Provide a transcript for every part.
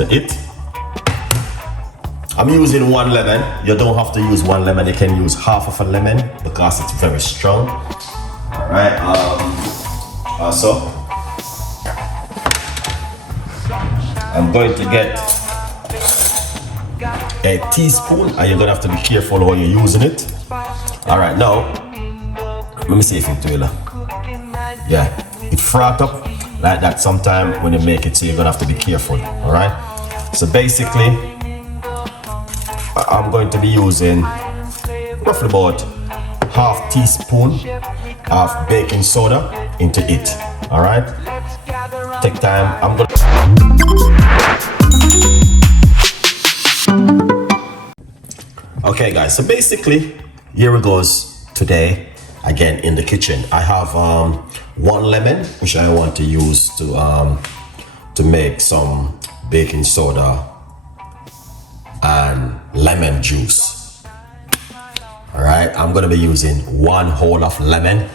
into it. I'm using 1 lemon. You don't have to use 1 lemon. You can use half of a lemon because it's very strong. All right. Also, I'm going to get a teaspoon, and you're gonna have to be careful how you're using it. All right, now let me see if it will. Yeah, it frat up like that sometime when you make it, so you're gonna have to be careful. All right. So basically, I'm going to be using roughly about half teaspoon of baking soda into it. All right. Take time. I'm gonna. Okay guys, so basically here it goes today again in the kitchen. I have 1 lemon which I want to use to make some baking soda and lemon juice. All right, I'm gonna be using 1 whole of lemon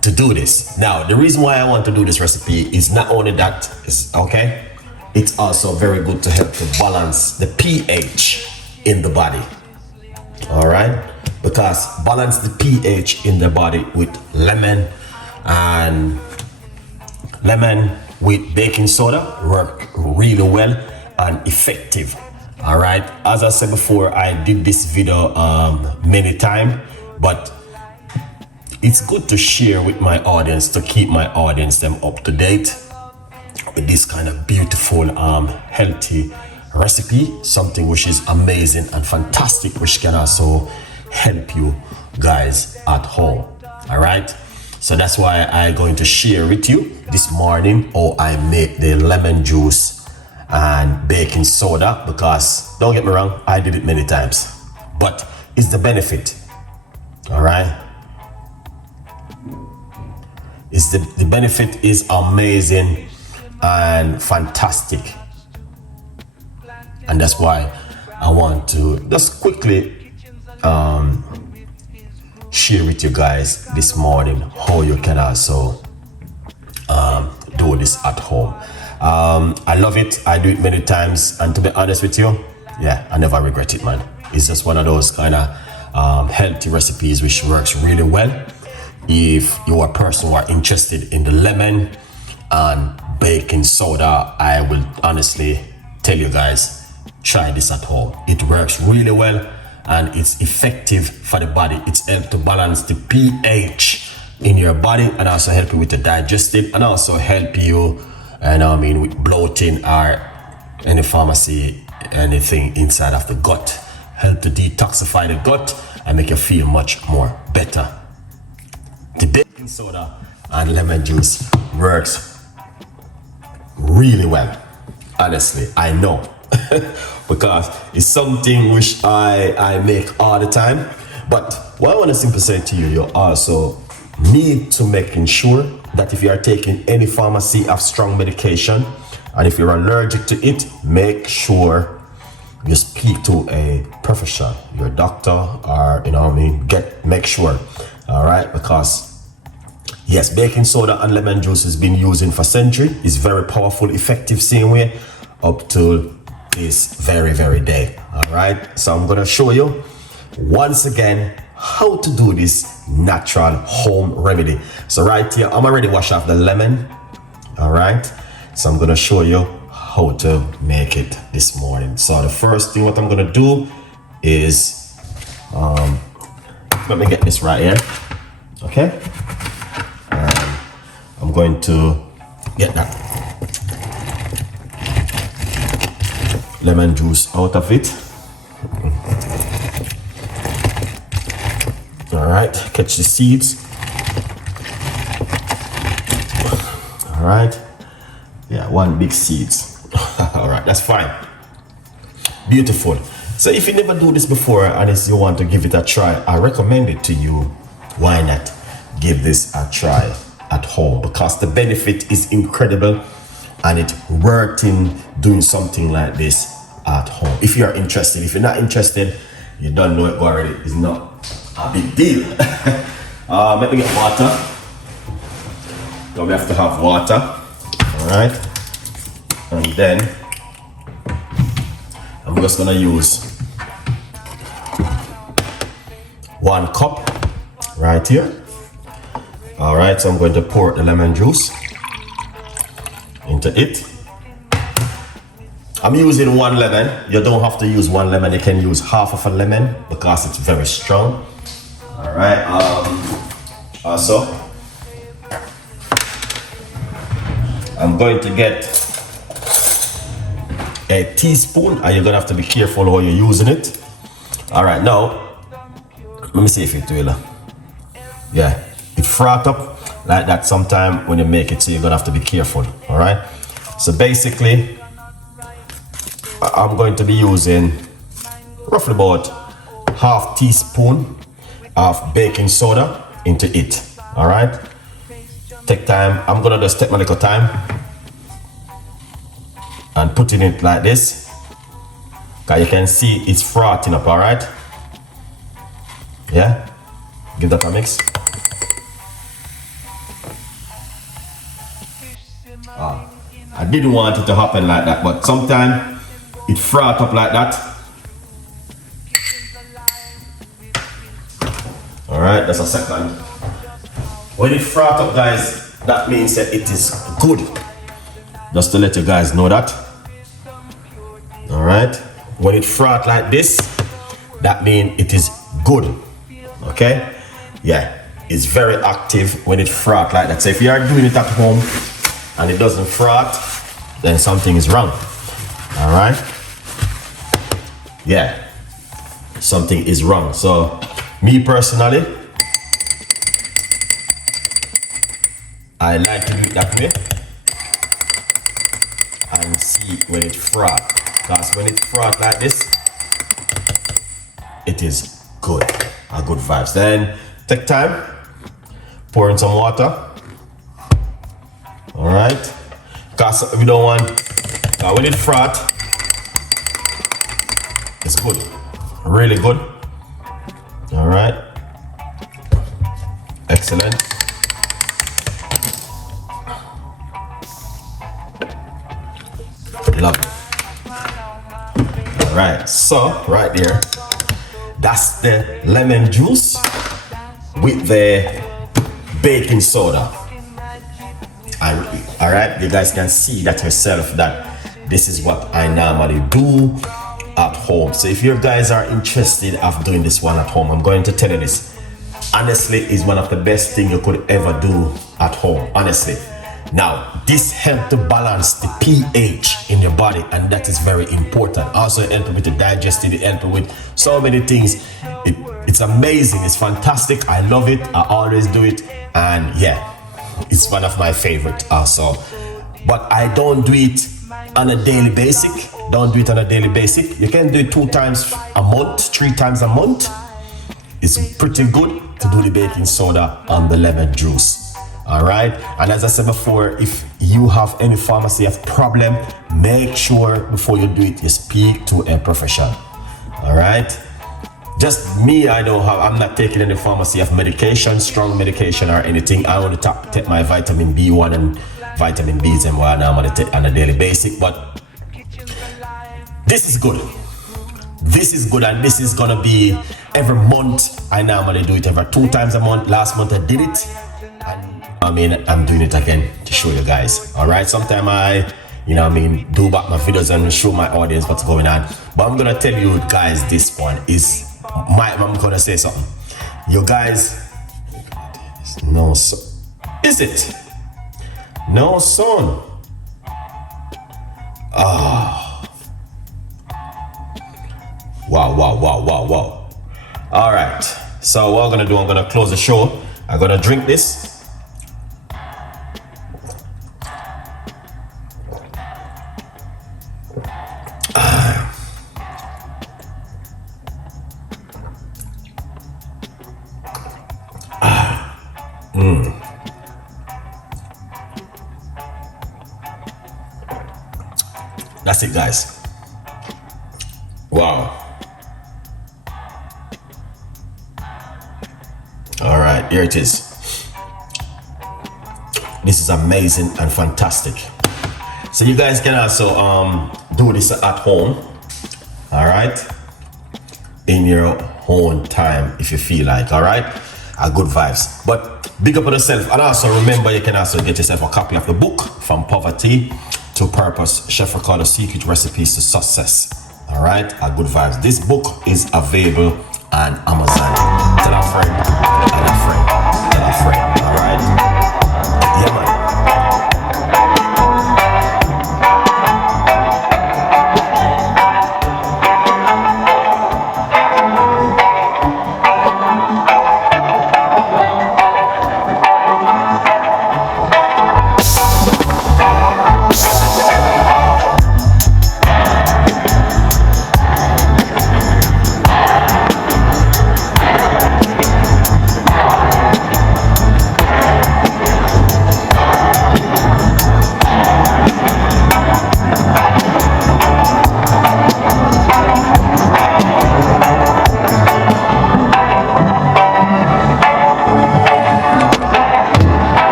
to do this. Now the reason why I want to do this recipe is not only that, okay, it's also very good to help to balance the pH in the body. All right, because balance the pH in the body with lemon with baking soda work really well and effective. All right, as I said before, I did this video many times, but it's good to share with my audience, to keep my audience them up to date with this kind of beautiful healthy recipe, something which is amazing and fantastic, which can also help you guys at home. All right, so that's why I'm going to share with you this morning how I make the lemon juice and baking soda, because don't get me wrong, I did it many times, but it's the benefit. All right, it's the benefit is amazing and fantastic. And that's why I want to just quickly share with you guys this morning how you can also do this at home. I love it. I do it many times, and to be honest with you, yeah, I never regret it, man. It's just one of those kind of healthy recipes which works really well if you're a person who are interested in the lemon and baking soda. I will honestly tell you guys, try this at home. It works really well and it's effective for the body. It's helped to balance the pH in your body and also help you with the digestive, and also help you, with bloating or any pharmacy, anything inside of the gut. Help to detoxify the gut and make you feel much more better. The baking soda and lemon juice works really well. Honestly, I know. Because it's something which I make all the time. But what I want to simply say to you, you also need to making sure that if you are taking any pharmacy of strong medication, and if you're allergic to it, make sure you speak to a professional, your doctor, or make sure. All right, because yes, baking soda and lemon juice has been used for centuries. It's very powerful, effective, same way up to this very, very day. All right, so I'm gonna show you once again how to do this natural home remedy. So right here, I'm already washed off the lemon. All right, so I'm gonna show you how to make it this morning. So the first thing what I'm gonna do is let me get this right here. Okay, I'm going to get that lemon juice out of it. All right, catch the seeds. All right, yeah, 1 big seeds. All right, that's fine. Beautiful. So if you never do this before and if you want to give it a try, I recommend it to you. Why not give this a try at home? Because the benefit is incredible and it worked in doing something like this at home. If you are interested, if you're not interested, you don't know it already, it's not a big deal. Let me get water. So we have to have water. All right, and then I'm just gonna use 1 cup right here. All right, so I'm going to pour the lemon juice into it. I'm using 1 lemon. You don't have to use 1 lemon. You can use half of a lemon because it's very strong. All right. Also, I'm going to get a teaspoon, and you're gonna have to be careful how you're using it. All right, now let me see if it will. Yeah, it frat up like that sometime when you make it, so you're gonna have to be careful. All right. So basically, I'm going to be using roughly about half teaspoon of baking soda into it. All right. Take time. I'm gonna just take my little time and putting it like this, because you can see it's frothing up. All right. Yeah. Give that a mix. I didn't want it to happen like that, but sometimes it froth up like that. All right, that's a second. When it froth up, guys, that means that it is good. Just to let you guys know that. All right, when it froth like this, that means it is good. Okay, yeah, it's very active when it froth like that. So if you are doing it at home and it doesn't froth, then something is wrong. All right, yeah, something is wrong. So me personally, I like to do it that way and see when it froth, because when it froth like this, it is good, a good vibes. Then take time, pour in some water. All right, because we don't want, when it froth, it's good, really good. All right, excellent. Love it. All right, so right there, that's the lemon juice with the baking soda. And all right, you guys can see that yourself, that this is what I normally do at home. So if you guys are interested of doing this one at home, I'm going to tell you this. Honestly, is one of the best things you could ever do at home, honestly. Now, this helps to balance the pH in your body, and that is very important. Also, it helps with the digestive, it helps with so many things. It's amazing, it's fantastic. I love it, I always do it, and yeah, it's one of my favorite also. But I don't do it on a daily basis. Don't do it on a daily basis. You can do it 2 times a month, 3 times a month. It's pretty good to do the baking soda on the lemon juice. All right, and as I said before, if you have any pharmacy of problem, make sure before you do it, you speak to a professional. All right, just me, I'm not taking any pharmacy of medication, strong medication or anything. I only take my vitamin B1 and vitamin B's and what I normally take on a daily basis. But this is good. This is good, and this is gonna be every month. I normally do it every 2 times a month. Last month I did it, and I'm doing it again to show you guys. All right, sometimes I do back my videos and show my audience what's going on. But I'm gonna tell you guys, this one is I'm gonna say something. You guys, no, so is it? No, son. Oh, wow. All right, so what I'm gonna do, I'm gonna close the show. I'm gonna drink this. That's it, guys. Wow. All right, here it is. This is amazing and fantastic. So you guys can also do this at home. all right, in your own time if you feel like, all right. Good vibes, but big up on yourself. And also remember, you can also get yourself a copy of the book From Poverty to Purpose, Chef Ricardo Secret Recipes to Success. All right, good vibes. This book is available on Amazon. Tell a friend, tell a friend, tell a friend. All right.